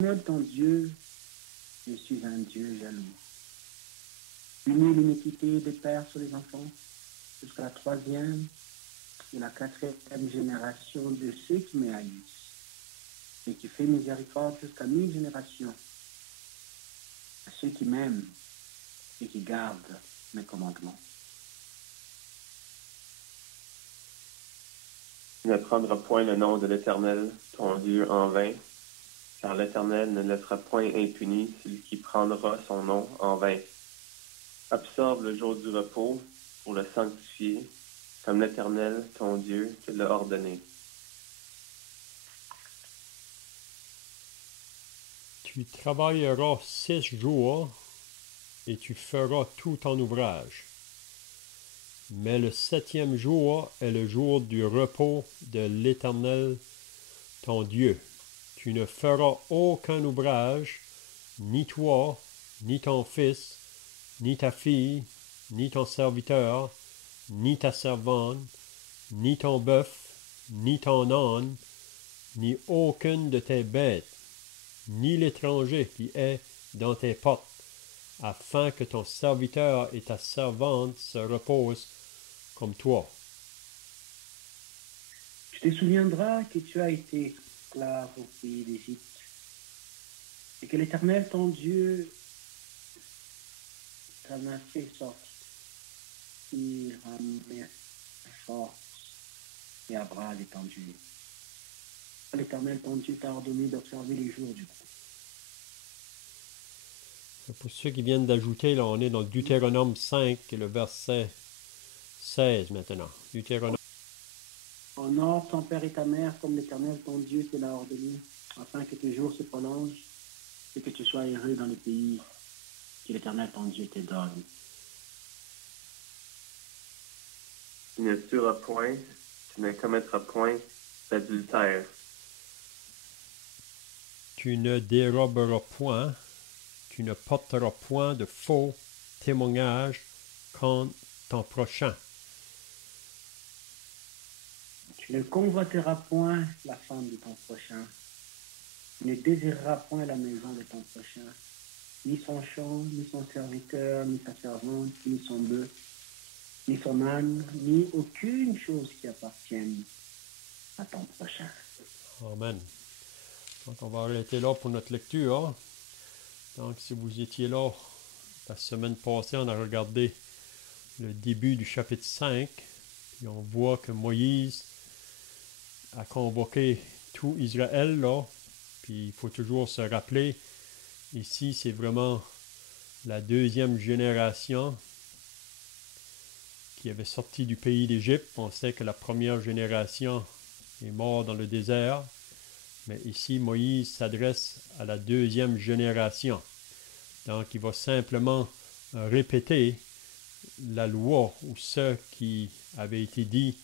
Seigneur ton Dieu, je suis un Dieu jaloux. Punis l'iniquité des pères sur les enfants jusqu'à la troisième et la quatrième génération de ceux qui me haïssent, et qui fait miséricorde jusqu'à 1000 générations à ceux qui m'aiment et qui gardent mes commandements. Tu ne prendras point le nom de l'Éternel, ton Dieu, en vain, car l'Éternel ne laissera point impuni celui qui prendra son nom en vain. Absorbe le jour du repos pour le sanctifier, comme l'Éternel, ton Dieu, te l'a ordonné. Tu travailleras 6 jours et tu feras tout ton ouvrage. Mais le 7e jour est le jour du repos de l'Éternel, ton Dieu. Tu ne feras aucun ouvrage, ni toi, ni ton fils, ni ta fille, ni ton serviteur, ni ta servante, ni ton bœuf, ni ton âne, ni aucune de tes bêtes, ni l'étranger qui est dans tes portes, afin que ton serviteur et ta servante se reposent comme toi. Tu te souviendras que tu as été esclave au pays d'Égypte, et que l'Éternel, ton Dieu, t'en a fait sortir à main forte et à bras étendus. L'Éternel, ton Dieu, t'a ordonné d'observer les jours du groupe. Pour ceux qui viennent d'ajouter, là, on est dans Deutéronome 5, le verset 16 maintenant. Deutéronome. Honore ton père et ta mère comme l'Éternel, ton Dieu, te l'a ordonné, afin que tes jours se prolongent et que tu sois heureux dans le pays que l'Éternel, ton Dieu, te donne. Tu ne tueras point, tu ne commettras point d'adultère. Tu ne déroberas point, tu ne porteras point de faux témoignages contre ton prochain. Tu ne convoiteras point la femme de ton prochain. Tu ne désireras point la maison de ton prochain, ni son champ, ni son serviteur, ni sa servante, ni son bœuf, ni son âne, ni aucune chose qui appartienne à ton prochain. Amen. Donc, on va arrêter là pour notre lecture. Donc, si vous étiez là, la semaine passée, on a regardé le début du chapitre 5, et on voit que Moïse a convoqué tout Israël, là, puis il faut toujours se rappeler, ici, c'est vraiment la deuxième génération qui avait sorti du pays d'Égypte. On sait que la première génération est morte dans le désert, mais ici, Moïse s'adresse à la deuxième génération. Donc, il va simplement répéter la loi ou ce qui avait été dit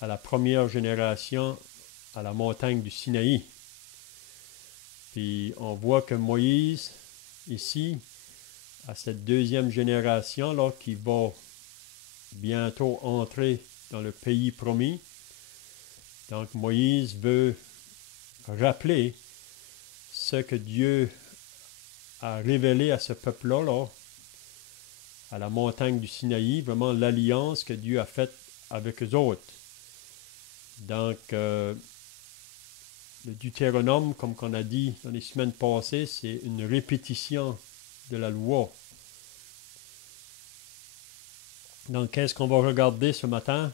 à la première génération à la montagne du Sinaï. Puis, on voit que Moïse, ici, à cette deuxième génération-là, qui va bientôt entrer dans le pays promis. Donc, Moïse veut rappeler ce que Dieu a révélé à ce peuple-là, là, à la montagne du Sinaï, vraiment l'alliance que Dieu a faite avec eux autres. Donc, le Deutéronome, comme on a dit dans les semaines passées, c'est une répétition de la loi. Donc, qu'est-ce qu'on va regarder ce matin?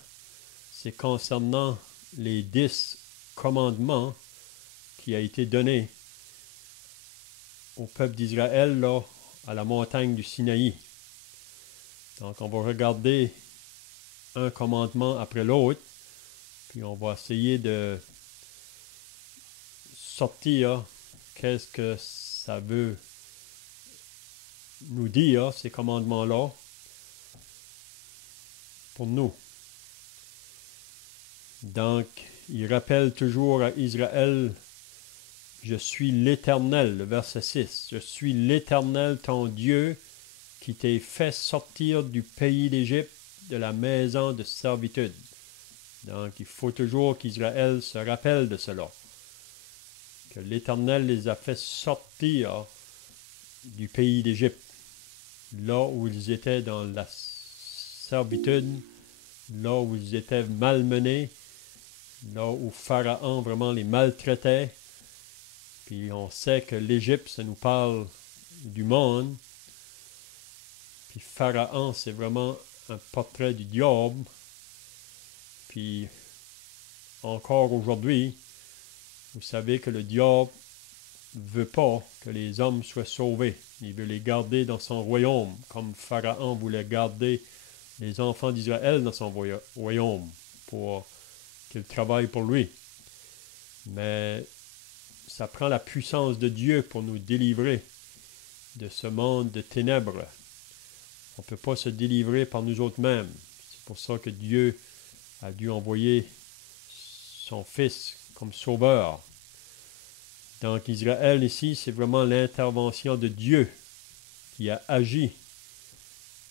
C'est concernant les 10 commandements qui a été donné au peuple d'Israël là, à la montagne du Sinaï. Donc, on va regarder un commandement après l'autre, puis on va essayer de sortir qu'est-ce que ça veut nous dire, ces commandements-là, pour nous. Donc, il rappelle toujours à Israël, je suis l'Éternel, le verset 6, je suis l'Éternel ton Dieu qui t'ai fait sortir du pays d'Égypte, de la maison de servitude. Donc, il faut toujours qu'Israël se rappelle de cela. que l'Éternel les a fait sortir du pays d'Égypte, là où ils étaient dans la servitude, là où ils étaient malmenés, là où Pharaon vraiment les maltraitait. Puis on sait que l'Égypte, ça nous parle du monde. Puis Pharaon, c'est vraiment un portrait du diable. Puis encore aujourd'hui, vous savez que le diable ne veut pas que les hommes soient sauvés. Il veut les garder dans son royaume, comme Pharaon voulait garder les enfants d'Israël dans son royaume pour qu'ils travaillent pour lui. Mais ça prend la puissance de Dieu pour nous délivrer de ce monde de ténèbres. On ne peut pas se délivrer par nous autres mêmes. C'est pour ça que Dieu a dû envoyer son Fils comme sauveur. Donc Israël ici, c'est vraiment l'intervention de Dieu qui a agi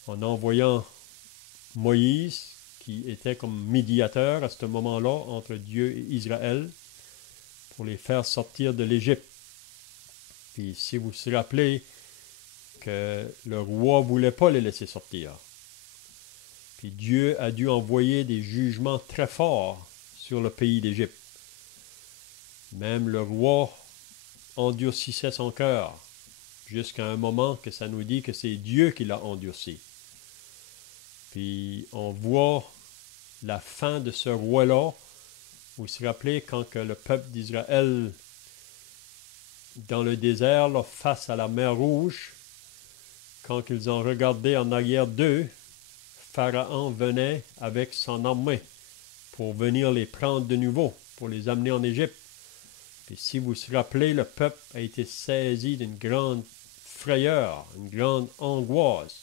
en envoyant Moïse, qui était comme médiateur à ce moment-là entre Dieu et Israël, pour les faire sortir de l'Égypte. Puis si vous vous rappelez que le roi ne voulait pas les laisser sortir. Puis Dieu a dû envoyer des jugements très forts sur le pays d'Égypte. Même le roi endurcissait son cœur, jusqu'à un moment que ça nous dit que c'est Dieu qui l'a endurci. Puis on voit la fin de ce roi-là. Vous vous rappelez quand que le peuple d'Israël, dans le désert, là, face à la mer Rouge, quand ils ont regardé en arrière d'eux, Pharaon venait avec son armée pour venir les prendre de nouveau, pour les amener en Égypte. Et si vous vous rappelez, le peuple a été saisi d'une grande frayeur, une grande angoisse.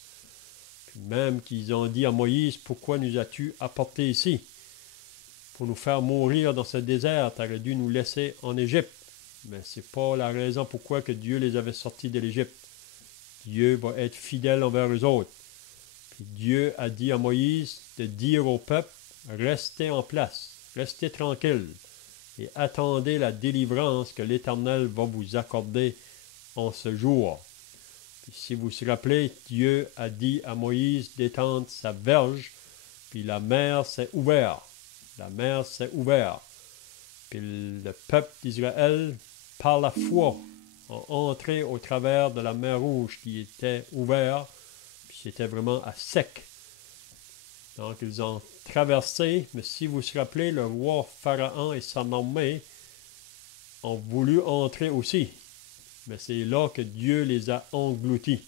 Puis même qu'ils ont dit à Moïse, pourquoi nous as-tu apportés ici? Pour nous faire mourir dans ce désert, tu aurais dû nous laisser en Égypte. Mais ce n'est pas la raison pourquoi que Dieu les avait sortis de l'Égypte. Dieu va être fidèle envers eux autres. Puis Dieu a dit à Moïse de dire au peuple, restez en place, restez tranquille et attendez la délivrance que l'Éternel va vous accorder en ce jour. Puis si vous vous rappelez, Dieu a dit à Moïse d'étendre sa verge, puis la mer s'est ouverte. La mer s'est ouverte. Puis le peuple d'Israël, par la foi, a entré au travers de la mer Rouge qui était ouverte, puis c'était vraiment à sec. Donc ils ont traversé, mais si vous vous rappelez, le roi Pharaon et son armée ont voulu entrer aussi. Mais c'est là que Dieu les a engloutis.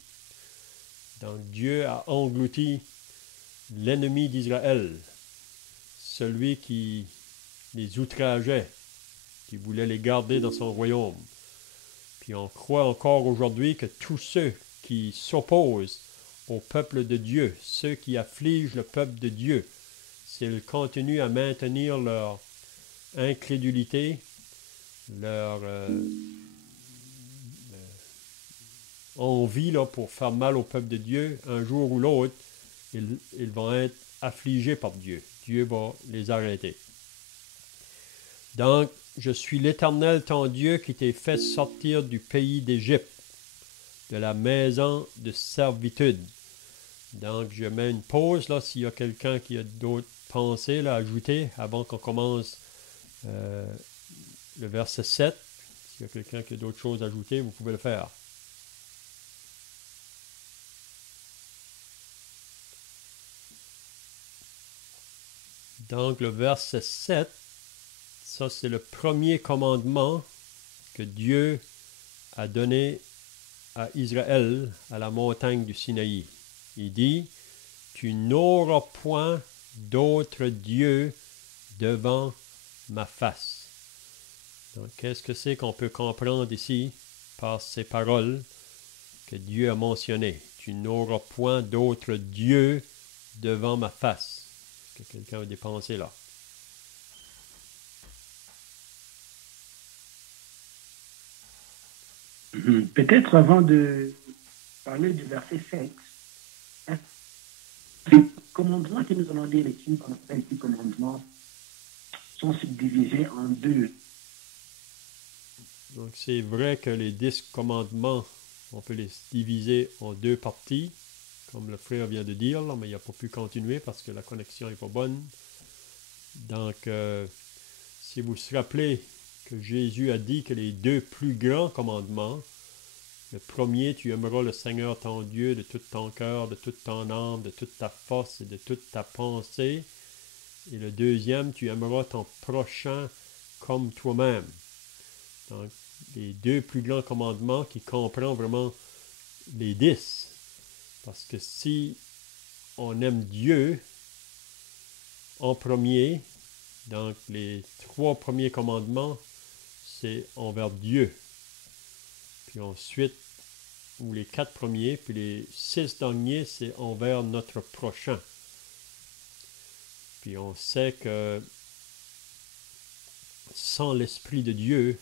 Donc Dieu a englouti l'ennemi d'Israël, celui qui les outrageait, qui voulait les garder dans son royaume. Puis on croit encore aujourd'hui que tous ceux qui s'opposent au peuple de Dieu, ceux qui affligent le peuple de Dieu, s'ils continuent à maintenir leur incrédulité, leur envie là, pour faire mal au peuple de Dieu, un jour ou l'autre, ils vont être affligés par Dieu. Dieu va les arrêter. Donc, je suis l'Éternel ton Dieu qui t'ai fait sortir du pays d'Égypte, de la maison de servitude. Donc, je mets une pause là, s'il y a quelqu'un qui a d'autres pensées là, à ajouter avant qu'on commence le verset 7. S'il y a quelqu'un qui a d'autres choses à ajouter, vous pouvez le faire. Donc, le verset 7, ça c'est le premier commandement que Dieu a donné à Israël à la montagne du Sinaï. Il dit, « Tu n'auras point d'autre Dieu devant ma face. » Donc, qu'est-ce que c'est qu'on peut comprendre ici par ces paroles que Dieu a mentionnées? « Tu n'auras point d'autre Dieu devant ma face. » Que quelqu'un a des pensées là. Peut-être avant de parler du verset 7, les commandements que nous allons dire, les 10 commandements, sont subdivisés en deux. Donc c'est vrai que les 10 commandements, on peut les diviser en deux parties, comme le frère vient de dire, là, mais il n'a pas pu continuer parce que la connexion n'est pas bonne. Donc, si vous vous rappelez que Jésus a dit que les deux plus grands commandements, le premier, tu aimeras le Seigneur ton Dieu de tout ton cœur, de toute ton âme, de toute ta force et de toute ta pensée. Et le deuxième, tu aimeras ton prochain comme toi-même. Donc, les deux plus grands commandements qui comprennent vraiment les 10. Parce que si on aime Dieu en premier, donc les 3 premiers commandements, c'est envers Dieu. Puis ensuite, ou les 4 premiers, puis les 6 derniers, c'est envers notre prochain. Puis on sait que sans l'Esprit de Dieu,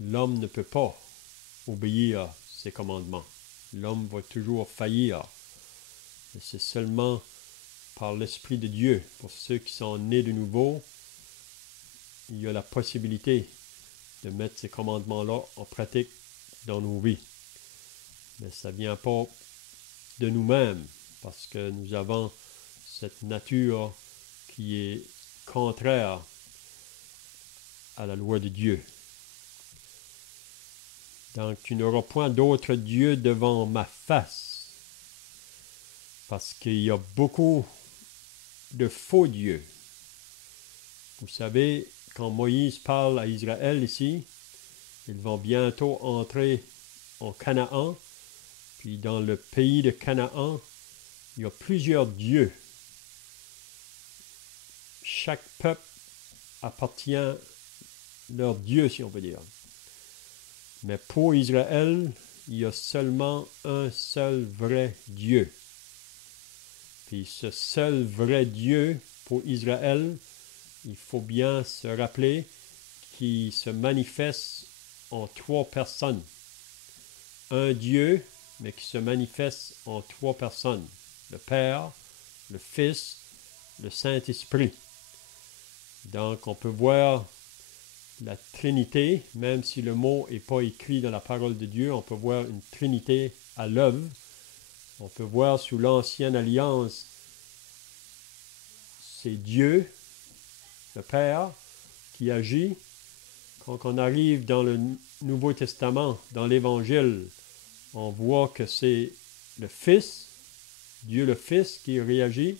l'homme ne peut pas obéir à ses commandements. L'homme va toujours faillir. Et c'est seulement par l'Esprit de Dieu, pour ceux qui sont nés de nouveau, il y a la possibilité de mettre ces commandements-là en pratique dans nos vies. Mais ça ne vient pas de nous-mêmes, parce que nous avons cette nature qui est contraire à la loi de Dieu. Donc, tu n'auras point d'autre Dieu devant ma face, parce qu'il y a beaucoup de faux dieux. Vous savez, quand Moïse parle à Israël ici, ils vont bientôt entrer en Canaan, puis dans le pays de Canaan, il y a plusieurs dieux. Chaque peuple appartient à leur Dieu, si on peut dire. Mais pour Israël, il y a seulement un seul vrai Dieu. Puis ce seul vrai Dieu pour Israël, il faut bien se rappeler qu'il se manifeste en 3 personnes. Un Dieu, mais qui se manifeste en 3 personnes. Le Père, le Fils, le Saint-Esprit. Donc on peut voir la Trinité, même si le mot n'est pas écrit dans la parole de Dieu, on peut voir une Trinité à l'œuvre. On peut voir sous l'Ancienne Alliance, c'est Dieu, le Père, qui agit. Quand on arrive dans le Nouveau Testament, dans l'Évangile, on voit que c'est le Fils, Dieu le Fils, qui réagit.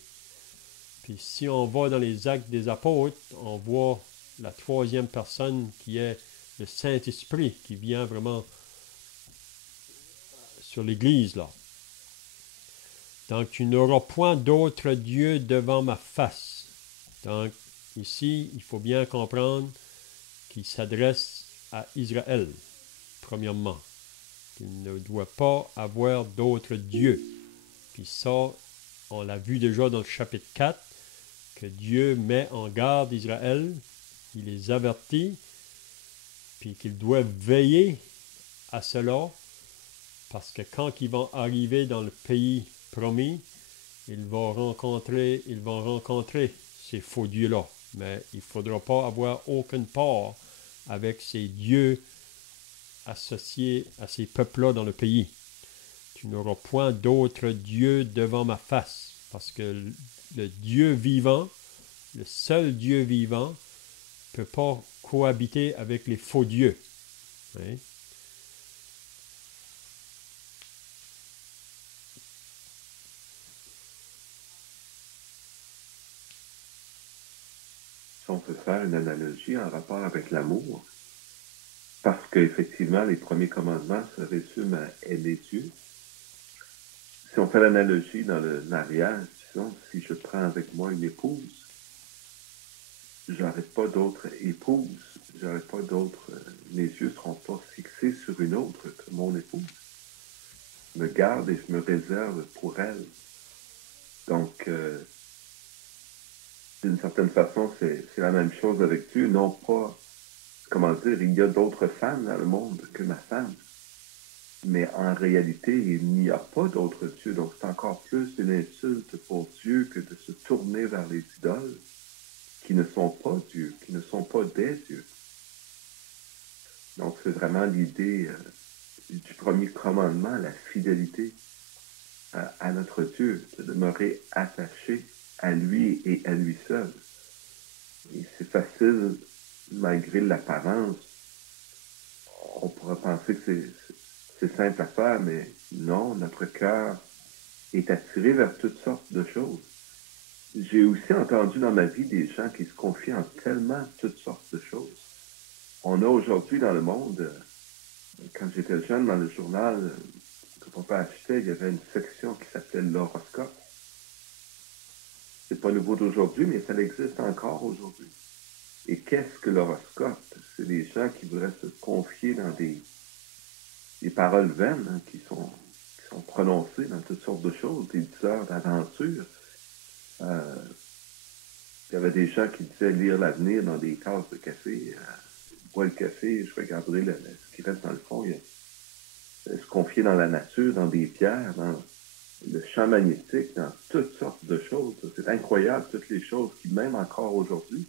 Puis si on va dans les Actes des Apôtres, on voit la 3e personne qui est le Saint-Esprit, qui vient vraiment sur l'Église, là. Donc, tu n'auras point d'autre Dieu devant ma face. Donc, ici, il faut bien comprendre qu'il s'adresse à Israël, premièrement. Il ne doit pas avoir d'autre Dieu. Puis ça, on l'a vu déjà dans le chapitre 4, que Dieu met en garde Israël, il les avertit, puis qu'ils doivent veiller à cela, parce que quand ils vont arriver dans le pays promis, ils vont rencontrer ces faux dieux-là. Mais il ne faudra pas avoir aucune part avec ces dieux associés à ces peuples-là dans le pays. Tu n'auras point d'autre Dieu devant ma face, parce que le Dieu vivant, le seul Dieu vivant, ne peut pas cohabiter avec les faux dieux. Hein? Si on peut faire une analogie en rapport avec l'amour, parce qu'effectivement, les premiers commandements se résument à aimer Dieu. Si on fait l'analogie dans le mariage, disons, si je prends avec moi une épouse, j'aurai pas d'autre épouse, j'aurai pas d'autre, mes yeux ne seront pas fixés sur une autre que mon épouse. Je me garde et je me réserve pour elle. Donc, d'une certaine façon, c'est la même chose avec Dieu. Non pas, comment dire, il y a d'autres femmes dans le monde que ma femme. Mais en réalité, il n'y a pas d'autre Dieu. Donc, c'est encore plus une insulte pour Dieu que de se tourner vers les idoles qui ne sont pas Dieu, qui ne sont pas des dieux. Donc, c'est vraiment l'idée du premier commandement, la fidélité à notre Dieu, de demeurer attaché à lui et à lui seul. Et c'est facile, malgré l'apparence, on pourrait penser que c'est simple à faire, mais non, notre cœur est attiré vers toutes sortes de choses. J'ai aussi entendu dans ma vie des gens qui se confient en tellement toutes sortes de choses. On a aujourd'hui dans le monde, quand j'étais jeune, dans le journal que papa achetait, il y avait une section qui s'appelait l'horoscope. C'est pas nouveau d'aujourd'hui, mais ça existe encore aujourd'hui. Et qu'est-ce que l'horoscope? C'est des gens qui voudraient se confier dans des paroles vaines qui sont prononcées dans toutes sortes de choses, des diseurs d'aventures. Il y avait des gens qui disaient lire l'avenir dans des tasses de café. Bois le café, je regarderai ce qui reste dans le fond. Se confier dans la nature, dans des pierres, dans le champ magnétique, dans toutes sortes de choses. C'est incroyable, toutes les choses qui, même encore aujourd'hui,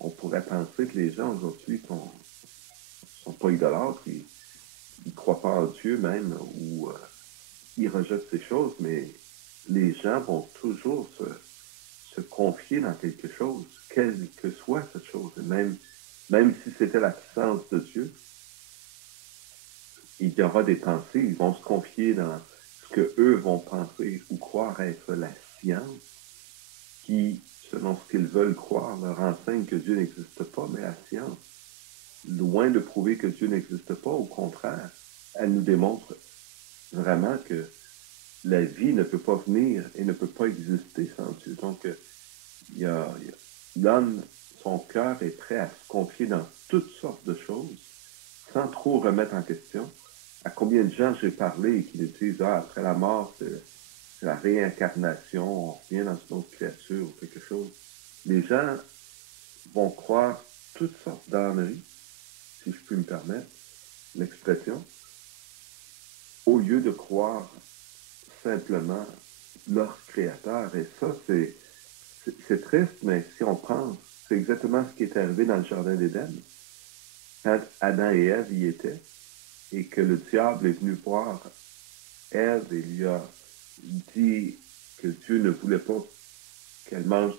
on pourrait penser que les gens aujourd'hui sont pas idolâtres, ils ne croient pas en Dieu même, ou ils rejettent ces choses, mais les gens vont toujours se confier dans quelque chose, quelle que soit cette chose. Et même si c'était la puissance de Dieu, il y aura des pensées, ils vont se confier dans ce qu'eux vont penser ou croire être la science, qui, selon ce qu'ils veulent croire, leur enseigne que Dieu n'existe pas, mais la science, loin de prouver que Dieu n'existe pas, au contraire, elle nous démontre vraiment que la vie ne peut pas venir et ne peut pas exister sans Dieu. Donc, l'homme, son cœur est prêt à se confier dans toutes sortes de choses, sans trop remettre en question. À combien de gens j'ai parlé et qui me disent « Ah, après la mort, c'est la réincarnation, on revient dans une autre créature ou quelque chose. » Les gens vont croire toutes sortes d'âneries, si je puis me permettre l'expression, au lieu de croire simplement leur créateur. Et ça, c'est triste, mais si on pense, c'est exactement ce qui est arrivé dans le Jardin d'Éden. Quand Adam et Ève y étaient, et que le diable est venu voir Ève et lui a dit que Dieu ne voulait pas qu'elle mange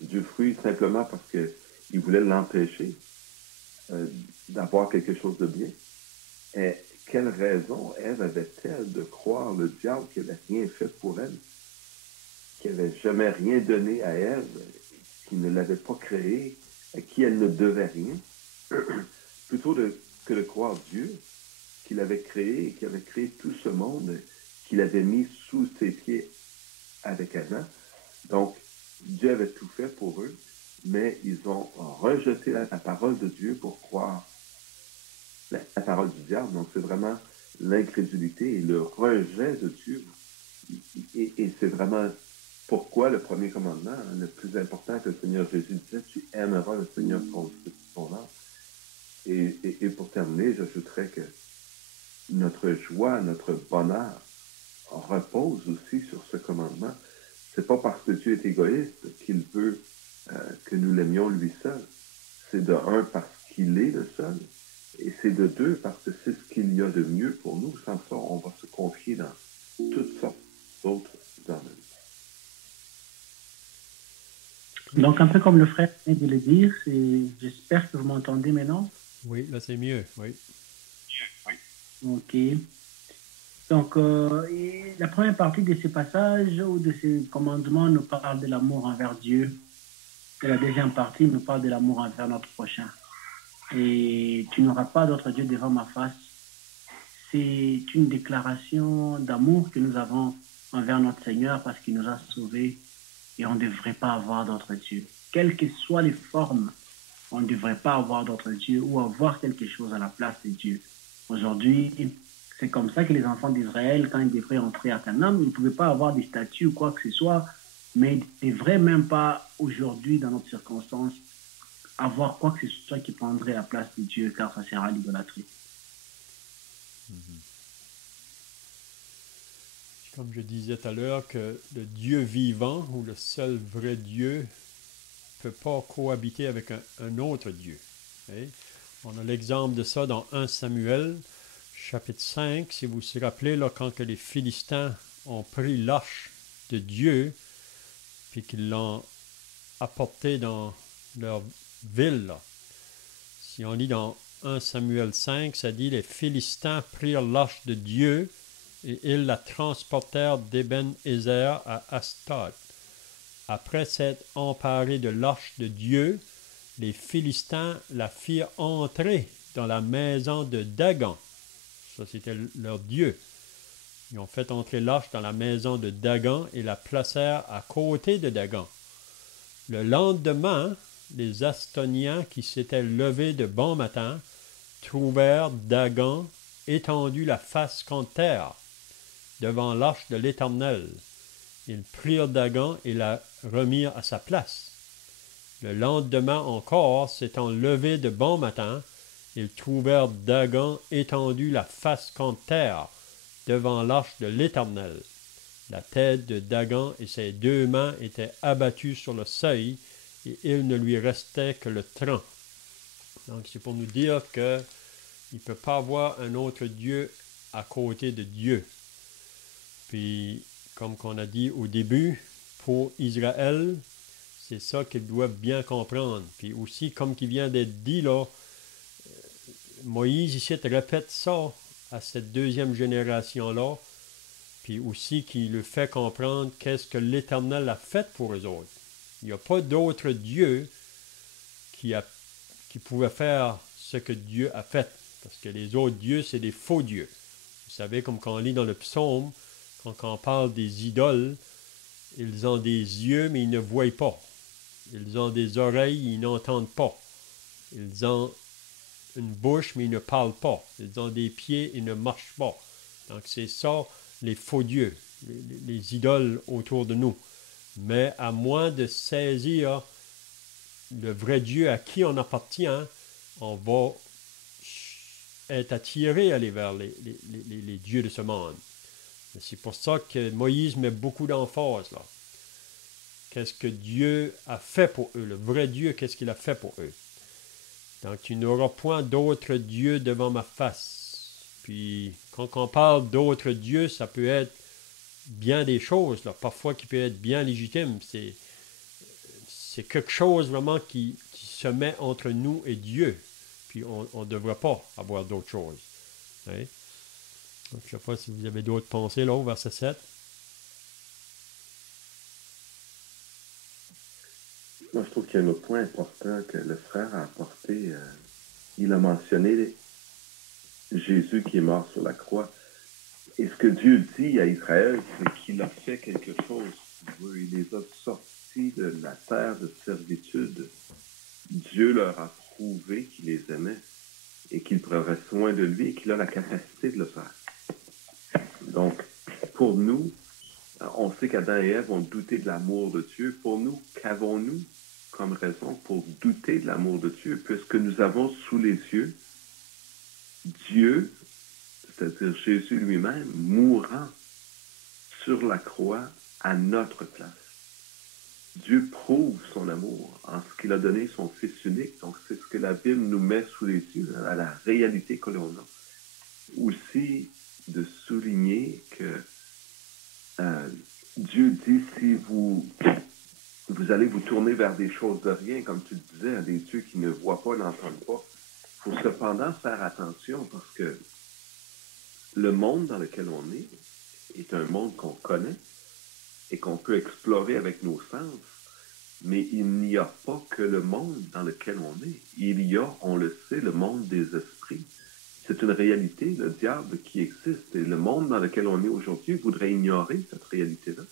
du fruit simplement parce qu'il voulait l'empêcher d'avoir quelque chose de bien. Et quelle raison Ève avait-elle de croire le diable qui n'avait rien fait pour elle, qui n'avait jamais rien donné à Ève, qui ne l'avait pas créée, à qui elle ne devait rien, plutôt que de croire Dieu, qu'il avait créé, qui avait créé tout ce monde, qu'il avait mis sous ses pieds avec Adam. Donc, Dieu avait tout fait pour eux, mais ils ont rejeté la parole de Dieu pour croire la parole du diable. Donc, c'est vraiment l'incrédulité et le rejet de Dieu. Et c'est vraiment pourquoi le premier commandement, le plus important que le Seigneur Jésus disait, tu aimeras le Seigneur ton âme. Et pour terminer, j'ajouterais que notre joie, notre bonheur repose aussi sur ce commandement. C'est pas parce que Dieu est égoïste qu'il veut que nous l'aimions lui seul. C'est de un, parce qu'il est le seul, et c'est de deux, parce que c'est ce qu'il y a de mieux pour nous. Sans ça, on va se confier dans toutes sortes d'autres domaines. Donc, un peu comme le frère vient de le dire, j'espère que vous m'entendez maintenant. Oui, là c'est mieux, oui. Ok. Donc, la première partie de ce passage ou de ce commandement nous parle de l'amour envers Dieu. Et la deuxième partie nous parle de l'amour envers notre prochain. Et tu n'auras pas d'autre Dieu devant ma face. C'est une déclaration d'amour que nous avons envers notre Seigneur parce qu'il nous a sauvés et on ne devrait pas avoir d'autre Dieu. Quelles que soient les formes, on ne devrait pas avoir d'autre Dieu ou avoir quelque chose à la place de Dieu. Aujourd'hui, c'est comme ça que les enfants d'Israël, quand ils devraient entrer à Canaan, ils ne pouvaient pas avoir des statues ou quoi que ce soit, mais ils ne devraient même pas aujourd'hui, dans notre circonstance, avoir quoi que ce soit qui prendrait la place de Dieu, car ça sera l'idolâtrie. Comme je disais tout à l'heure, que le Dieu vivant, ou le seul vrai Dieu, ne peut pas cohabiter avec un autre Dieu. Hein? On a l'exemple de ça dans 1 Samuel, chapitre 5. Si vous vous rappelez, là, quand que les Philistins ont pris l'arche de Dieu, puis qu'ils l'ont apporté dans leur ville, là. Si on lit dans 1 Samuel 5, ça dit « Les Philistins prirent l'arche de Dieu et ils la transportèrent d'Eben-Ézer à Astad. Après s'être emparés de l'arche de Dieu, les Philistins la firent entrer dans la maison de Dagon. » Ça, c'était leur Dieu. Ils ont fait entrer l'arche dans la maison de Dagon et la placèrent à côté de Dagon. Le lendemain, les Astoniens qui s'étaient levés de bon matin trouvèrent Dagon étendu la face contre terre devant l'arche de l'Éternel. Ils prirent Dagon et la remirent à sa place. Le lendemain encore, s'étant levés de bon matin, ils trouvèrent Dagon étendu la face contre terre devant l'arche de l'Éternel. La tête de Dagon et ses 2 mains étaient abattues sur le seuil, et il ne lui restait que le tronc. Donc, c'est pour nous dire qu'il ne peut pas avoir un autre Dieu à côté de Dieu. Puis, comme on a dit au début, pour Israël, c'est ça qu'ils doivent bien comprendre. Puis aussi, comme qui vient d'être dit là, Moïse ici répète ça à cette 2e génération-là, puis aussi qui le fait comprendre qu'est-ce que l'Éternel a fait pour eux autres. Il n'y a pas d'autre Dieu qui pouvait faire ce que Dieu a fait, parce que les autres dieux, c'est des faux dieux. Vous savez, comme quand on lit dans le psaume, quand on parle des idoles, ils ont des yeux, mais ils ne voient pas. Ils ont des oreilles, ils n'entendent pas. Ils ont une bouche, mais ils ne parlent pas. Ils ont des pieds, ils ne marchent pas. Donc, c'est ça, les faux dieux, les idoles autour de nous. Mais à moins de saisir le vrai Dieu à qui on appartient, on va être attiré à aller vers les dieux de ce monde. Et c'est pour ça que Moïse met beaucoup d'emphase là. Qu'est-ce que Dieu a fait pour eux? Le vrai Dieu, qu'est-ce qu'il a fait pour eux? Donc, tu n'auras point d'autre Dieu devant ma face. Puis, quand on parle d'autre Dieu, ça peut être bien des choses, là, parfois qui peut être bien légitime. C'est quelque chose vraiment qui se met entre nous et Dieu. Puis, on ne devrait pas avoir d'autres choses. Hein? Donc, je ne sais pas si vous avez d'autres pensées là au verset 7. Moi, je trouve qu'il y a un autre point important que le frère a apporté. Il a mentionné Jésus qui est mort sur la croix. Et ce que Dieu dit à Israël, c'est qu'il a fait quelque chose pour eux. Il les a sortis de la terre de servitude. Dieu leur a prouvé qu'il les aimait et qu'il prenait soin de lui et qu'il a la capacité de le faire. Donc, pour nous, on sait qu'Adam et Ève ont douté de l'amour de Dieu. Pour nous, qu'avons-nous comme raison pour douter de l'amour de Dieu, puisque nous avons sous les yeux Dieu, c'est-à-dire Jésus lui-même, mourant sur la croix à notre place. Dieu prouve son amour en ce qu'il a donné son Fils unique. Donc, c'est ce que la Bible nous met sous les yeux, à la réalité que l'on a. Aussi, de souligner que Dieu dit, si vous allez vous tourner vers des choses de rien, comme tu le disais, à des dieux qui ne voient pas, n'entendent pas. Il faut cependant faire attention parce que le monde dans lequel on est un monde qu'on connaît et qu'on peut explorer avec nos sens, mais il n'y a pas que le monde dans lequel on est. Il y a, on le sait, le monde des esprits. C'est une réalité, le diable qui existe. Et le monde dans lequel on est aujourd'hui voudrait ignorer cette réalité-là.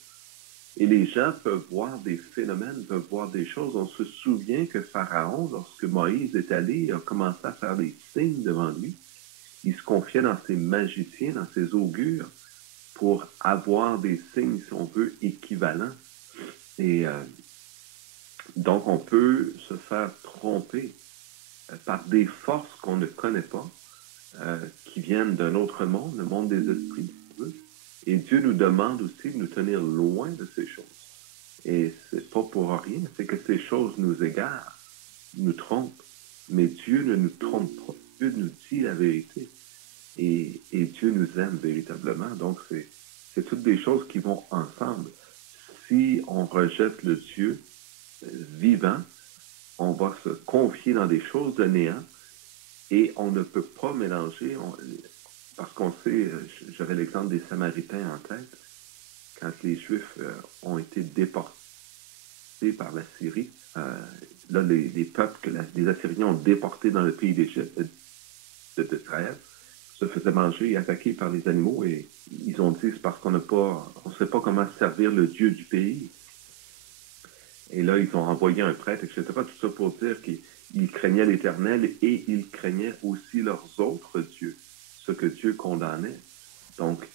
Et les gens peuvent voir des phénomènes, peuvent voir des choses. On se souvient que Pharaon, lorsque Moïse est allé, il a commencé à faire des signes devant lui. Il se confiait dans ses magiciens, dans ses augures, pour avoir des signes, si on veut, équivalents. Et donc, on peut se faire tromper par des forces qu'on ne connaît pas, qui viennent d'un autre monde, le monde des esprits, si on veut. Et Dieu nous demande aussi de nous tenir loin de ces choses. Et c'est pas pour rien, c'est que ces choses nous égarent, nous trompent. Mais Dieu ne nous trompe pas. Dieu nous dit la vérité. Et Dieu nous aime véritablement. Donc, c'est toutes des choses qui vont ensemble. Si on rejette le Dieu vivant, on va se confier dans des choses de néant et on ne peut pas mélanger, parce qu'on sait, j'avais l'exemple des Samaritains en tête, quand les Juifs ont été déportés par la Syrie, là, les peuples que les Assyriens ont déportés dans le pays d'Israël se faisaient manger et attaquer par les animaux, et ils ont dit c'est parce qu'on ne sait pas comment servir le Dieu du pays. Et là, ils ont envoyé un prêtre, etc. Tout ça pour dire qu'ils craignaient l'Éternel et ils craignaient aussi leurs autres dieux, ce que Dieu condamnait. Donc,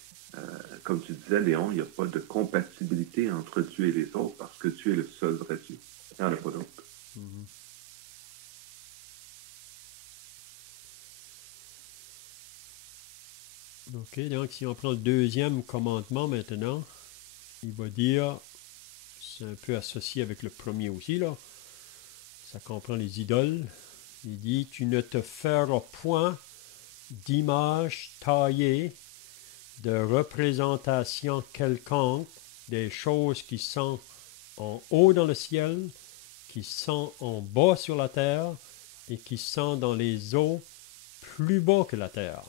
comme tu disais, Léon, il n'y a pas de compatibilité entre Dieu et les autres parce que Dieu est le seul vrai Dieu. Il n'y en a pas d'autre. OK, donc si on prend le deuxième commandement maintenant, il va dire, c'est un peu associé avec le premier aussi, là. Ça comprend les idoles. Il dit, tu ne te feras point d'image taillée, de représentation quelconque des choses qui sont en haut dans le ciel, qui sont en bas sur la terre et qui sont dans les eaux plus bas que la terre.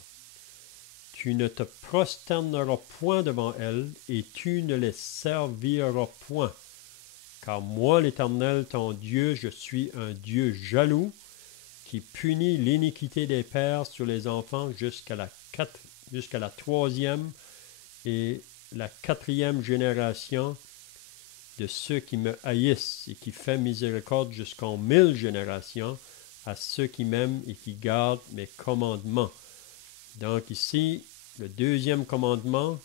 Tu ne te prosterneras point devant elles et tu ne les serviras point. Car moi, l'Éternel, ton Dieu, je suis un Dieu jaloux qui punit l'iniquité des pères sur les enfants jusqu'à la troisième et la quatrième génération de ceux qui me haïssent et qui fait miséricorde jusqu'en 1000 générations à ceux qui m'aiment et qui gardent mes commandements. Donc ici, le deuxième commandement,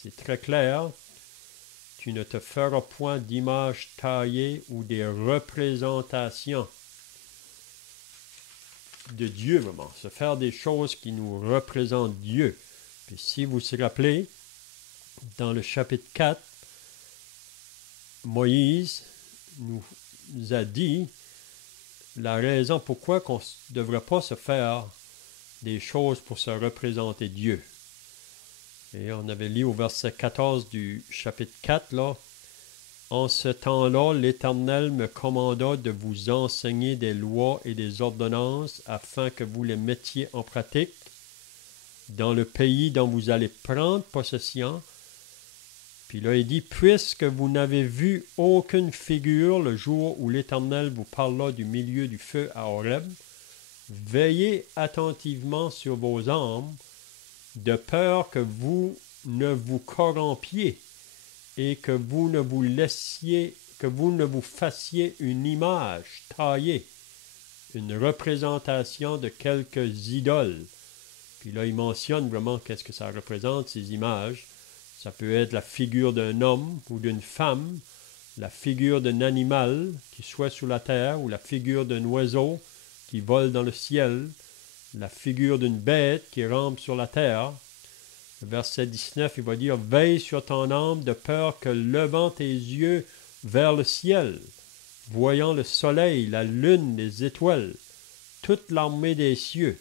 c'est très clair. Tu ne te feras point d'image taillée ou des représentations de Dieu, vraiment. Se faire des choses qui nous représentent Dieu. Puis si vous vous rappelez, dans le chapitre 4, Moïse nous a dit la raison pourquoi on ne devrait pas se faire des choses pour se représenter Dieu. Et on avait lu au verset 14 du chapitre 4, là, « En ce temps-là, l'Éternel me commanda de vous enseigner des lois et des ordonnances afin que vous les mettiez en pratique dans le pays dont vous allez prendre possession. » Puis là, il dit, « Puisque vous n'avez vu aucune figure le jour où l'Éternel vous parla du milieu du feu à Horeb, veillez attentivement sur vos âmes, de peur que vous ne vous corrompiez et que vous ne vous fassiez une image taillée, une représentation de quelques idoles. » Puis là, il mentionne vraiment qu'est-ce que ça représente, ces images. Ça peut être la figure d'un homme ou d'une femme, la figure d'un animal qui soit sous la terre ou la figure d'un oiseau qui vole dans le ciel, la figure d'une bête qui rampe sur la terre. Verset 19, il va dire « Veille sur ton âme de peur que, levant tes yeux vers le ciel, voyant le soleil, la lune, les étoiles, toute l'armée des cieux,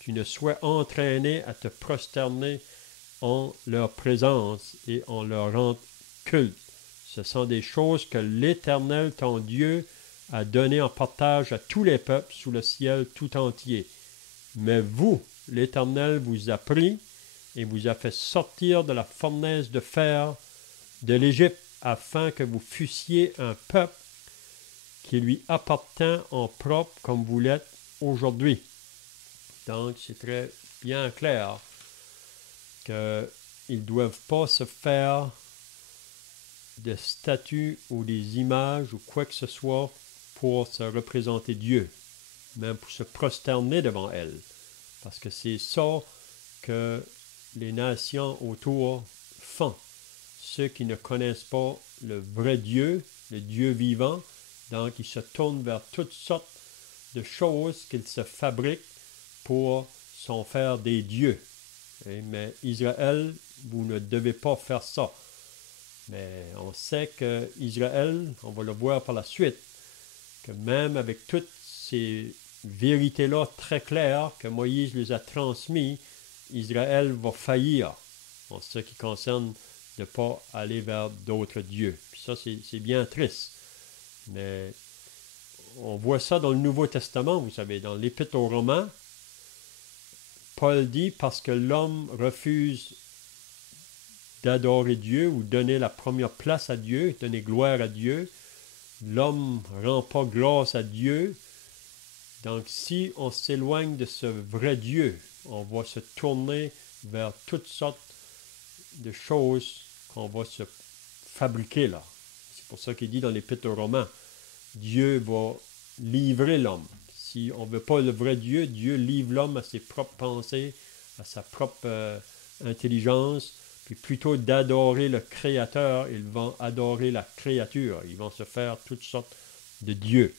tu ne sois entraîné à te prosterner en leur présence et en leur rendre culte. Ce sont des choses que l'Éternel, ton Dieu, a données en partage à tous les peuples sous le ciel tout entier. Mais vous, l'Éternel vous a pris et vous a fait sortir de la fournaise de fer de l'Égypte, afin que vous fussiez un peuple qui lui appartient en propre comme vous l'êtes aujourd'hui. » Donc, c'est très bien clair qu'ils ne doivent pas se faire de statues ou des images ou quoi que ce soit pour se représenter Dieu, même pour se prosterner devant elle. Parce que c'est ça que les nations autour font. Ceux qui ne connaissent pas le vrai Dieu, le Dieu vivant, donc ils se tournent vers toutes sortes de choses qu'ils se fabriquent pour s'en faire des dieux. Mais Israël, vous ne devez pas faire ça. Mais on sait qu'Israël, on va le voir par la suite, que même avec toutes ces vérité-là très claire que Moïse les a transmis, Israël va faillir en ce qui concerne de ne pas aller vers d'autres dieux. Puis ça, c'est bien triste. Mais on voit ça dans le Nouveau Testament, vous savez, dans l'Épître aux Romains. Paul dit, parce que l'homme refuse d'adorer Dieu ou donner la première place à Dieu, donner gloire à Dieu, l'homme ne rend pas grâce à Dieu. Donc, si on s'éloigne de ce vrai Dieu, on va se tourner vers toutes sortes de choses qu'on va se fabriquer là. C'est pour ça qu'il dit dans l'Épître aux Romains, Dieu va livrer l'homme. Si on ne veut pas le vrai Dieu, Dieu livre l'homme à ses propres pensées, à sa propre intelligence. Puis plutôt d'adorer le Créateur, ils vont adorer la créature. Ils vont se faire toutes sortes de dieux.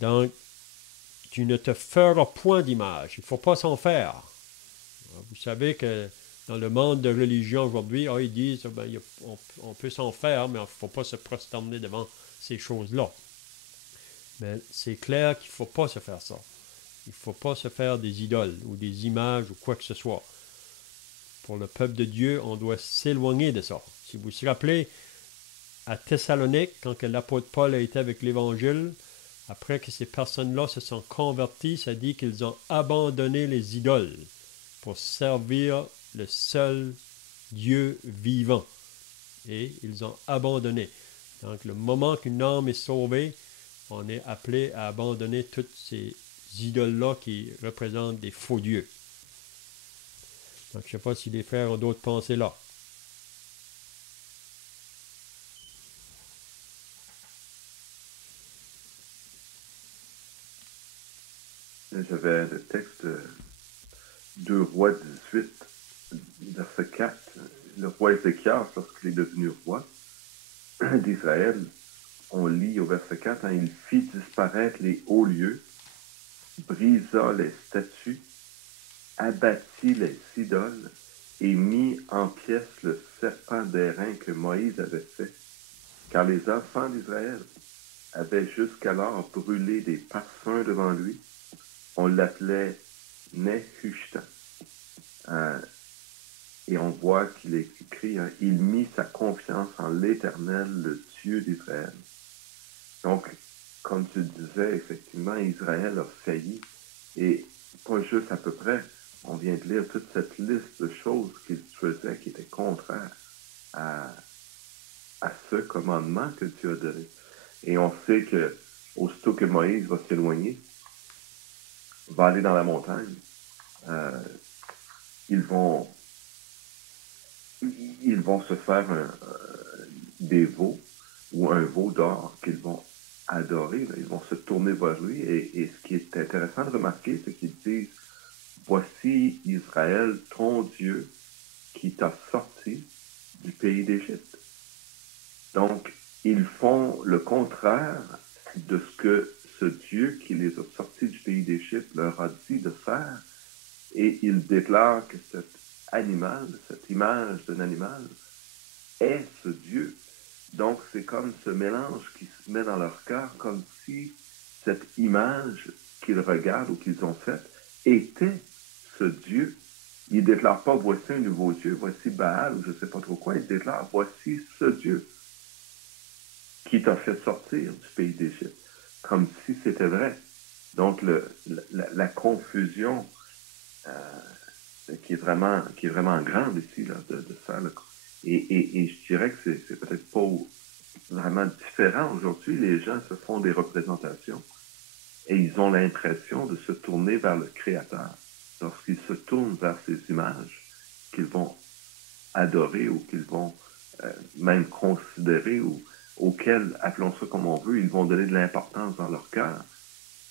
Donc, tu ne te feras point d'image. Il ne faut pas s'en faire. Vous savez que dans le monde de religion aujourd'hui, ils disent on peut s'en faire, mais il ne faut pas se prosterner devant ces choses-là. Mais c'est clair qu'il ne faut pas se faire ça. Il ne faut pas se faire des idoles ou des images ou quoi que ce soit. Pour le peuple de Dieu, on doit s'éloigner de ça. Si vous vous rappelez, à Thessalonique, quand l'apôtre Paul a été avec l'Évangile, après que ces personnes-là se sont converties, ça dit qu'ils ont abandonné les idoles pour servir le seul Dieu vivant. Et ils ont abandonné. Donc, le moment qu'une âme est sauvée, on est appelé à abandonner toutes ces idoles-là qui représentent des faux dieux. Donc, je ne sais pas si les frères ont d'autres pensées là. J'avais le texte 2 Rois 18, verset 4. Le roi Ézéchias, lorsqu'il est devenu roi d'Israël, on lit au verset 4, il fit disparaître les hauts lieux, brisa les statues, abattit les idoles et mit en pièces le serpent d'airain que Moïse avait fait, car les enfants d'Israël avaient jusqu'alors brûlé des parfums devant lui. On l'appelait Nehushtan. Et on voit qu'il est écrit, il mit sa confiance en l'Éternel, le Dieu d'Israël. Donc, comme tu disais, effectivement, Israël a failli, et pas juste à peu près. On vient de lire toute cette liste de choses qu'il faisait qui étaient contraires à ce commandement que Dieu a donné. Et on sait que aussitôt que Moïse va s'éloigner, va aller dans la montagne, ils vont se faire des veaux ou un veau d'or qu'ils vont adorer. Là. Ils vont se tourner vers lui. Et ce qui est intéressant de remarquer, c'est qu'ils disent, voici Israël, ton Dieu, qui t'a sorti du pays d'Égypte. Donc, ils font le contraire de ce que ce Dieu qui les a sortis du pays d'Égypte leur a dit de faire. Et ils déclarent que cet animal, cette image d'un animal, est ce Dieu. Donc, c'est comme ce mélange qui se met dans leur cœur, comme si cette image qu'ils regardent ou qu'ils ont faite était ce Dieu. Ils ne déclarent pas, voici un nouveau Dieu, voici Baal, ou je ne sais pas trop quoi. Ils déclarent, voici ce Dieu qui t'a fait sortir du pays d'Égypte, comme si c'était vrai. Donc, la confusion qui est vraiment grande ici, là, de faire le... Et je dirais que c'est peut-être pas vraiment différent aujourd'hui. Les gens se font des représentations et ils ont l'impression de se tourner vers le Créateur. Lorsqu'ils se tournent vers ces images qu'ils vont adorer ou qu'ils vont même considérer ou auxquelles, appelons ça comme on veut, ils vont donner de l'importance dans leur cœur.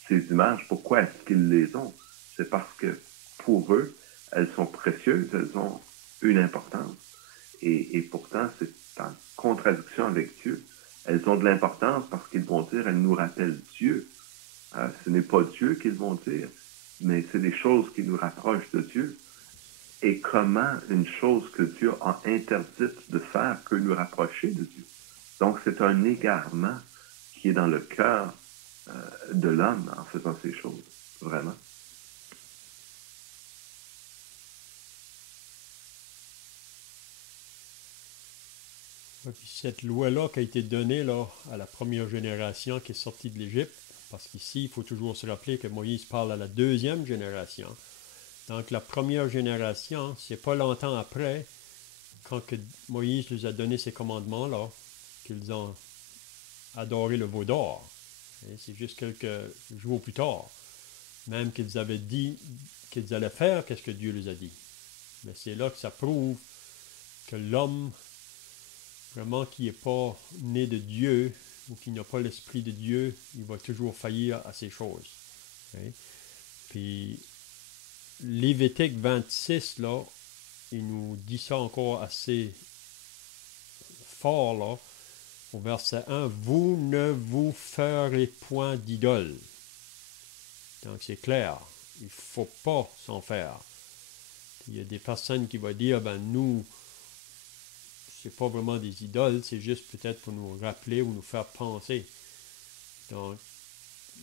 Ces images, pourquoi est-ce qu'ils les ont? C'est parce que pour eux, elles sont précieuses, elles ont une importance. Et pourtant, c'est en contradiction avec Dieu. Elles ont de l'importance parce qu'ils vont dire, elles nous rappellent Dieu. Ce n'est pas Dieu qu'ils vont dire, mais c'est des choses qui nous rapprochent de Dieu. Et comment une chose que Dieu a interdite de faire peut nous rapprocher de Dieu. Donc, c'est un égarement qui est dans le cœur de l'homme en faisant ces choses, vraiment. Et puis cette loi-là qui a été donnée là, à la première génération qui est sortie de l'Égypte, parce qu'ici, il faut toujours se rappeler que Moïse parle à la deuxième génération. Donc la première génération, c'est pas longtemps après, quand que Moïse les a donné ces commandements-là, qu'ils ont adoré le veau d'or. Et c'est juste quelques jours plus tard, même qu'ils avaient dit qu'ils allaient faire qu'est-ce que Dieu les a dit. Mais c'est là que ça prouve que l'homme, vraiment qui n'est pas né de Dieu, ou qui n'a pas l'esprit de Dieu, il va toujours faillir à ces choses. Okay? Puis, Lévitique 26, là, il nous dit ça encore assez fort, là, au verset 1, « Vous ne vous ferez point d'idole. » Donc, c'est clair, il ne faut pas s'en faire. Il y a des personnes qui vont dire, ben nous, c'est pas vraiment des idoles, c'est juste peut-être pour nous rappeler ou nous faire penser. Donc,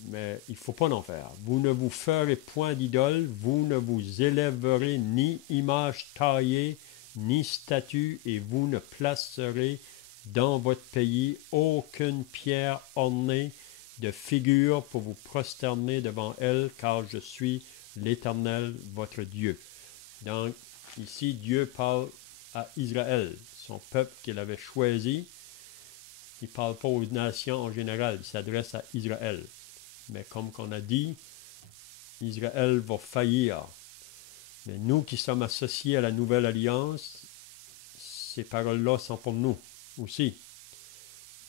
mais il ne faut pas en faire. Vous ne vous ferez point d'idole, vous ne vous élèverez ni image taillée, ni statue, et vous ne placerez dans votre pays aucune pierre ornée de figure pour vous prosterner devant elle, car je suis l'Éternel, votre Dieu. Donc, ici, Dieu parle à Israël, son peuple qu'il avait choisi. Il ne parle pas aux nations en général, il s'adresse à Israël. Mais comme on a dit, Israël va faillir. Mais nous qui sommes associés à la nouvelle alliance, ces paroles-là sont pour nous aussi.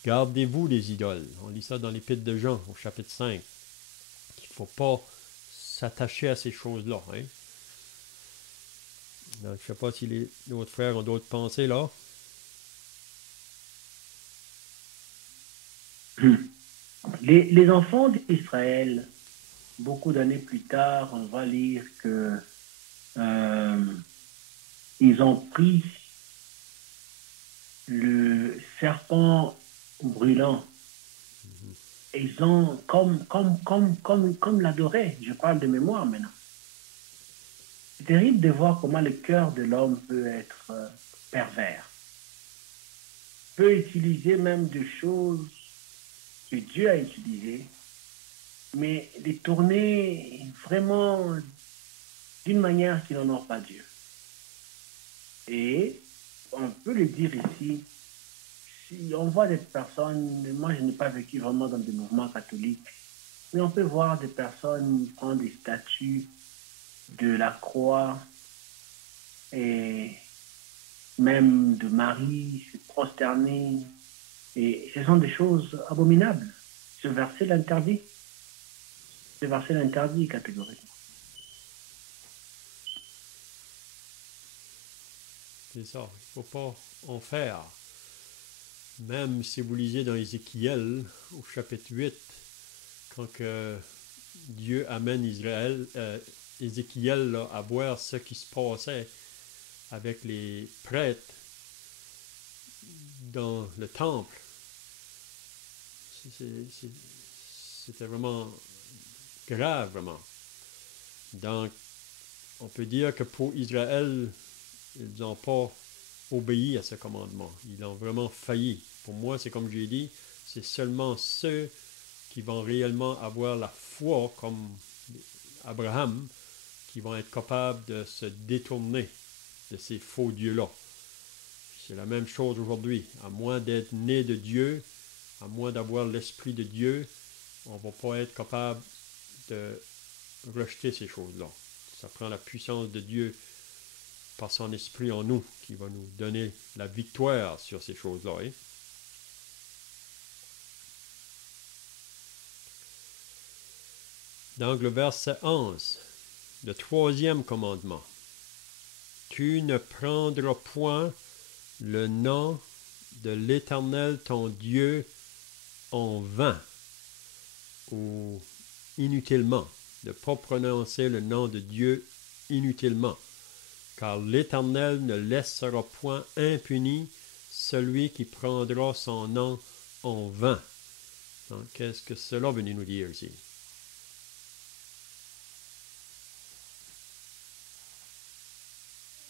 Gardez-vous des idoles. On lit ça dans l'Épître de Jean, au chapitre 5. Il ne faut pas s'attacher à ces choses-là. Hein? Donc, je ne sais pas si les autres frères ont d'autres pensées là. Les enfants d'Israël, beaucoup d'années plus tard, on va lire que ils ont pris le serpent brûlant et ils ont comme l'adoraient. Je parle de mémoire maintenant. C'est terrible de voir comment le cœur de l'homme peut être pervers. Peut utiliser même des choses que Dieu a utilisées, mais les tourner vraiment d'une manière qui n'honore pas Dieu. Et on peut le dire ici, si on voit des personnes, moi je n'ai pas vécu vraiment dans des mouvements catholiques, mais on peut voir des personnes prendre des statues de la croix et même de Marie, se prosterner, et ce sont des choses abominables. Ce verset l'interdit. Ce verset l'interdit catégoriquement. C'est ça, il ne faut pas en faire. Même si vous lisez dans Ézéchiel, au chapitre 8, quand que Dieu amène Ézéchiel là, à voir ce qui se passait avec les prêtres dans le temple, c'était vraiment grave, vraiment. Donc, on peut dire que pour Israël, ils n'ont pas obéi à ce commandement. Ils ont vraiment failli. Pour moi, c'est comme j'ai dit, c'est seulement ceux qui vont réellement avoir la foi, comme Abraham, qui vont être capables de se détourner de ces faux dieux-là. C'est la même chose aujourd'hui. À moins d'être né de Dieu, à moins d'avoir l'Esprit de Dieu, on ne va pas être capable de rejeter ces choses-là. Ça prend la puissance de Dieu par son Esprit en nous, qui va nous donner la victoire sur ces choses-là. Hein? Donc le verset 11, le troisième commandement. Tu ne prendras point le nom de l'Éternel ton Dieu en vain ou inutilement. De ne pas prononcer le nom de Dieu inutilement. Car l'Éternel ne laissera point impuni celui qui prendra son nom en vain. Donc, qu'est-ce que cela venait nous dire ici?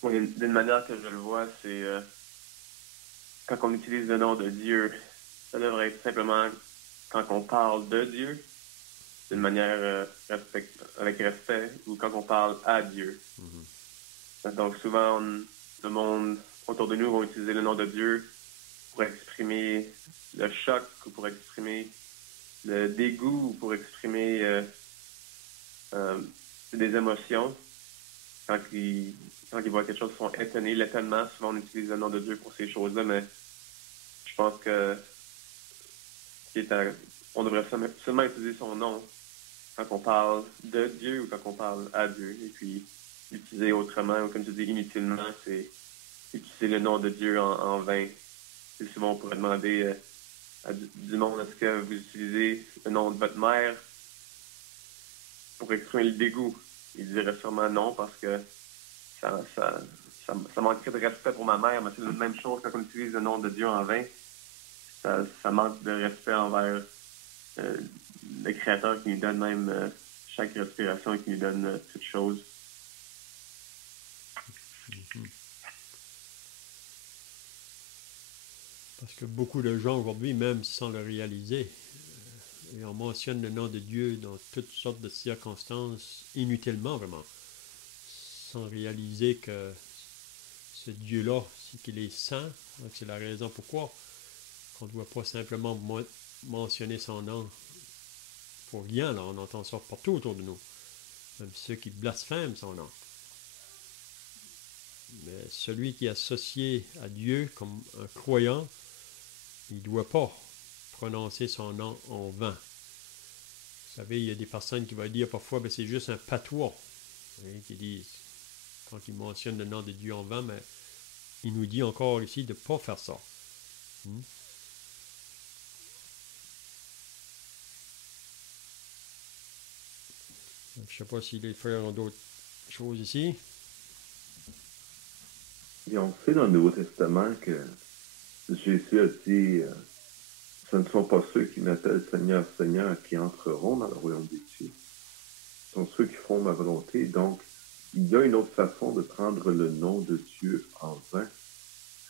Oui, d'une manière que je le vois, c'est quand on utilise le nom de Dieu, ça devrait être simplement quand on parle de Dieu, d'une manière avec respect, ou quand on parle à Dieu. Donc souvent, le monde autour de nous va utiliser le nom de Dieu pour exprimer le choc, ou pour exprimer le dégoût, ou pour exprimer des émotions. Quand ils voient quelque chose, ils sont étonnés, l'étonnement. Souvent, on utilise le nom de Dieu pour ces choses-là, mais je pense que on devrait seulement utiliser son nom quand on parle de Dieu ou quand on parle à Dieu. Et puis, l'utiliser autrement, ou comme tu dis, inutilement, c'est utiliser le nom de Dieu en vain. Et souvent, on pourrait demander à du monde, est-ce que vous utilisez le nom de votre mère pour exprimer le dégoût? Il dirait sûrement non, parce que ça manquerait de respect pour ma mère, mais c'est la même chose quand on utilise le nom de Dieu en vain. Ça manque de respect envers le Créateur qui nous donne même chaque respiration et qui nous donne toutes choses. Parce que beaucoup de gens aujourd'hui, même sans le réaliser, et on mentionne le nom de Dieu dans toutes sortes de circonstances, inutilement vraiment, sans réaliser que ce Dieu-là, c'est qu'il est saint. Donc c'est la raison pourquoi on ne doit pas simplement mentionner son nom pour rien. Là, on entend ça partout autour de nous, même ceux qui blasphèment son nom. Mais celui qui est associé à Dieu comme un croyant, il ne doit pas prononcer son nom en vain. Vous savez, il y a des personnes qui vont dire parfois, ben, c'est juste un patois, qui disent, quand ils mentionnent le nom de Dieu en vain, mais il nous dit encore ici de ne pas faire ça. Je ne sais pas si les frères ont d'autres choses ici. Et on sait dans le Nouveau Testament que Jésus a dit ce ne sont pas ceux qui m'appellent Seigneur, Seigneur qui entreront dans le royaume des cieux. Ce sont ceux qui font ma volonté. Donc, il y a une autre façon de prendre le nom de Dieu en vain.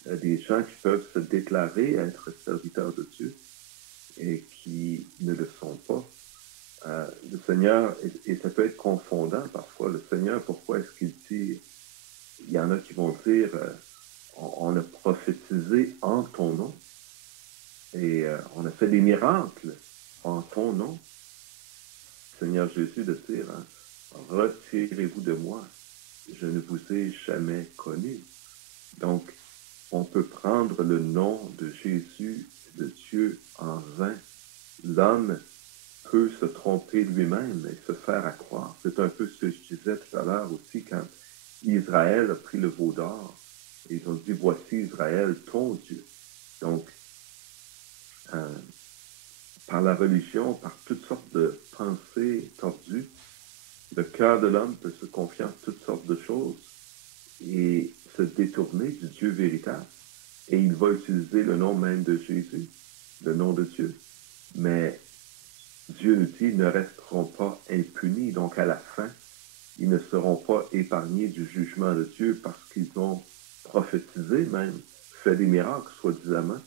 Il y a des gens qui peuvent se déclarer être serviteurs de Dieu et qui ne le sont pas. Le Seigneur, et ça peut être confondant parfois, le Seigneur, pourquoi est-ce qu'il dit, il y en a qui vont dire, on a prophétisé en ton nom et on a fait des miracles en ton nom. Seigneur Jésus de dire, retirez-vous de moi, je ne vous ai jamais connu. Donc, on peut prendre le nom de Jésus, de Dieu en vain. L'homme peut se tromper lui-même et se faire à croire. C'est un peu ce que je disais tout à l'heure aussi quand Israël a pris le veau d'or et ils ont dit, voici Israël, ton Dieu. Donc, par la religion, par toutes sortes de pensées tordues, le cœur de l'homme peut se confier en toutes sortes de choses et se détourner du Dieu véritable. Et il va utiliser le nom même de Jésus, le nom de Dieu. Mais Dieu nous dit, ils ne resteront pas impunis. Donc, à la fin, ils ne seront pas épargnés du jugement de Dieu parce qu'ils ont prophétisé même, fait des miracles, soi-disant,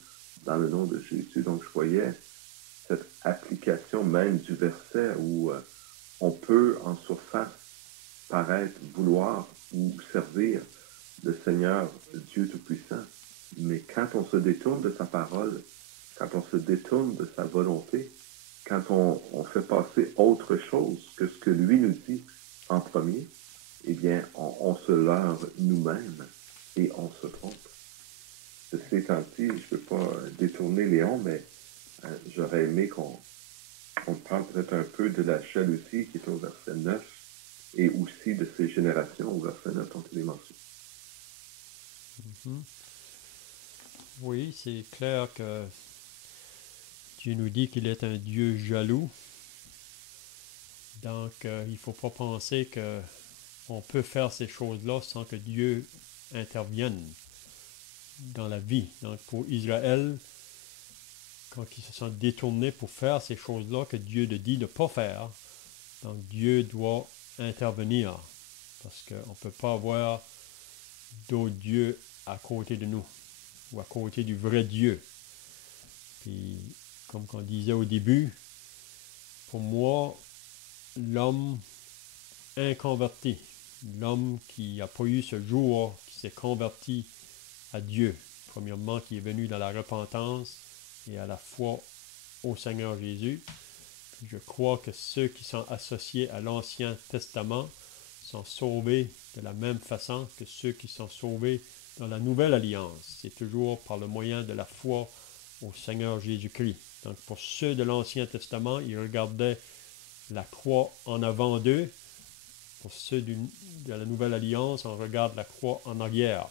dans le nom de Jésus. Donc, je voyais cette application même du verset où on peut, en surface, paraître vouloir ou servir le Seigneur, Dieu Tout-Puissant. Mais quand on se détourne de sa parole, quand on se détourne de sa volonté, quand on fait passer autre chose que ce que lui nous dit en premier, eh bien, on se leurre nous-mêmes et on se trompe. Ceci étant dit, je ne peux pas détourner Léon, mais j'aurais aimé qu'on parle peut-être un peu de la jalousie qui est au verset 9 et aussi de ces générations au verset 9 dont il est mentionné. Oui, c'est clair que Dieu nous dit qu'il est un Dieu jaloux. Donc, il ne faut pas penser qu'on peut faire ces choses-là sans que Dieu intervienne dans la vie. Donc, pour Israël, quand ils se sont détournés pour faire ces choses-là que Dieu le dit de ne pas faire, donc Dieu doit intervenir. Parce qu'on ne peut pas avoir d'autres dieux à côté de nous, ou à côté du vrai Dieu. Puis, comme on disait au début, pour moi, l'homme inconverti, l'homme qui n'a pas eu ce jour, qui s'est converti à Dieu, premièrement, qui est venu dans la repentance et à la foi au Seigneur Jésus. Je crois que ceux qui sont associés à l'Ancien Testament sont sauvés de la même façon que ceux qui sont sauvés dans la Nouvelle Alliance. C'est toujours par le moyen de la foi au Seigneur Jésus-Christ. Donc pour ceux de l'Ancien Testament, ils regardaient la croix en avant d'eux. Pour ceux de la Nouvelle Alliance, on regarde la croix en arrière.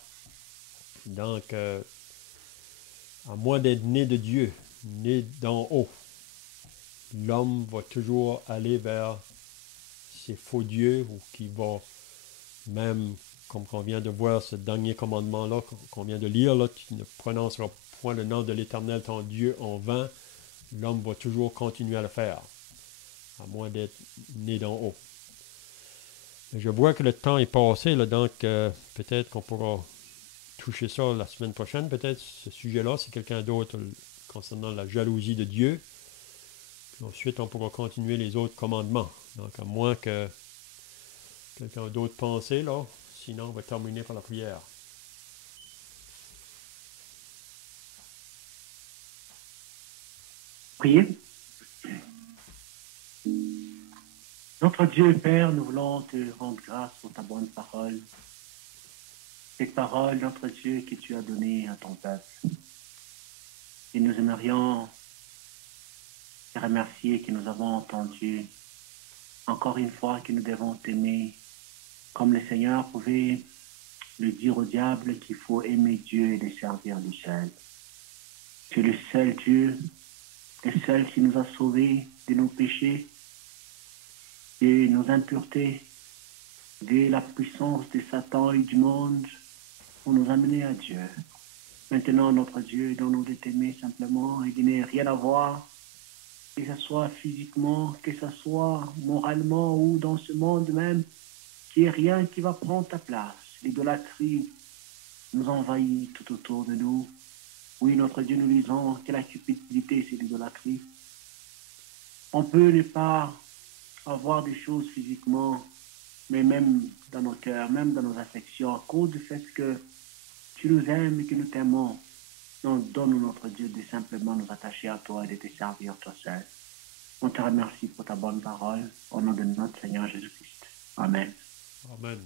Donc, à moins d'être né de Dieu, né d'en haut, l'homme va toujours aller vers ces faux dieux ou qui va même, comme on vient de voir ce dernier commandement-là, qu'on vient de lire, là, tu ne prononceras point le nom de l'Éternel ton Dieu en vain, l'homme va toujours continuer à le faire, à moins d'être né d'en haut. Je vois que le temps est passé, là, donc peut-être qu'on pourra toucher ça la semaine prochaine, peut-être ce sujet-là, si quelqu'un d'autre concernant la jalousie de Dieu. Puis ensuite, on pourra continuer les autres commandements. Donc, à moins que quelqu'un d'autre pense, là, sinon on va terminer par la prière. Priez. Notre Dieu et Père, nous voulons te rendre grâce pour ta bonne parole. Cette parole, notre Dieu, que tu as donnée à ton peuple. Et nous aimerions te remercier que nous avons entendu encore une fois que nous devons t'aimer comme le Seigneur pouvait le dire au diable qu'il faut aimer Dieu et le servir du seul. Tu es le seul Dieu, le seul qui nous a sauvés de nos péchés, de nos impuretés, de la puissance de Satan et du monde pour nous amener à Dieu. Maintenant, notre Dieu, donne-nous de t'aimer simplement et de ne rien avoir, que ce soit physiquement, que ce soit moralement ou dans ce monde même, qu'il n'y ait rien qui va prendre ta place. L'idolâtrie nous envahit tout autour de nous. Oui, notre Dieu, nous disons que la cupidité, c'est l'idolâtrie. On peut ne pas avoir des choses physiquement, mais même dans nos cœurs, même dans nos affections, à cause du fait que tu nous aimes et que nous t'aimons. Donc, donne-nous, notre Dieu, de simplement nous attacher à toi et de te servir toi seul. On te remercie pour ta bonne parole, au nom de notre Seigneur Jésus-Christ. Amen. Amen.